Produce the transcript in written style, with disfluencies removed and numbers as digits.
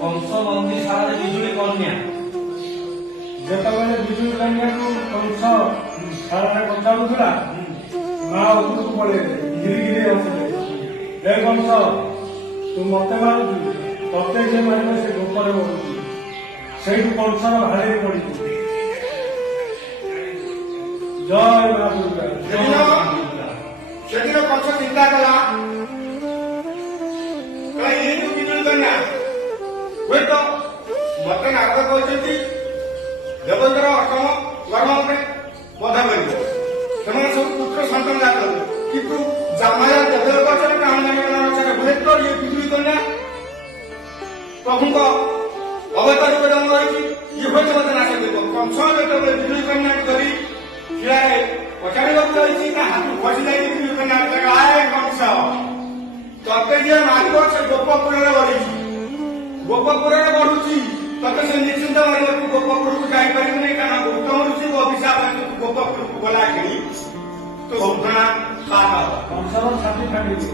कंस बंदी शाला बिजुली कन्या ଯେତେବେଳେ ବିଜୁଳି କନ୍ୟାକୁ କଂସ ଶାଳାରେ ପଚାରୁଥିଲା ମା ଉପରକୁ ପଳେଇଲେ ଘିରି ଘିରି ଆସିଲେ ହେ କଂସ ତୁ ମତେ ମାରୁଛୁ ତତେ ଯିଏ ମାରିବ ସେ ଗୋପରେ ମରୁଛି ସେଇଠୁ କଂସର ଭାଡିରେ ପଡିଛି। ଜୟ ମା ଦୁର୍ଗା। ସେଦିନ କଂସ ଚିନ୍ତା କଲା ଏଇ ବିଜୁଳି କନ୍ୟା ହୁଏତ ମତେ ନାରଦ କହିଛନ୍ତି ଦେବଙ୍କର ଅଷ୍ଟମ ଗର୍ଭ ଉପରେ ବଧା କରିବ ସେମାନେ ସବୁ ପୁତ୍ର ସନ୍ତାନ ଜାତ କିନ୍ତୁ ଜାମାୟା ଦେବଲୋକ ଅଛନ୍ତି ବ୍ରାହ୍ମଣ ରଚନା ହୁଏତ ଇଏ ବିଜୁଳି କନ୍ୟା ପ୍ରଭୁଙ୍କ ଅବତାର ରୂପେ ଜନ୍ମ କରିଛି ଇଏ ହୁଏତ ମତେ ନାଶ କରିବ। କଂସ ଯେତେବେଳେ ବିଜୁଳି କନ୍ୟାକୁ ଧରି ଶିଳାରେ ପଚାରିବାକୁ ଯାଇଛି ତା ହାତରୁ ଖସି ଯାଇଛି ବିଜୁଳି କନ୍ୟା ଆଏ କଂସ ତତେ ଯିଏ ମାରିବ ସେ ଗୋପପୁରରେ ବଢିଛି ଗୋପପୁରରେ ବଢୁଛି ତତେ ସେ ନିଶ୍ଚିନ୍ତ ମାରିବ ତୁ ଗୋପପୁରକୁ ଯାଇପାରିବୁନି କାରଣ ଗୌତମ ଋଷି ଅଭିଶାପ ଗୋପପୁରକୁ ଗଲା କିଣି ତୁ ଘଟଣା ପାପ କଂସର ଛାତି ଫାଟିଛି।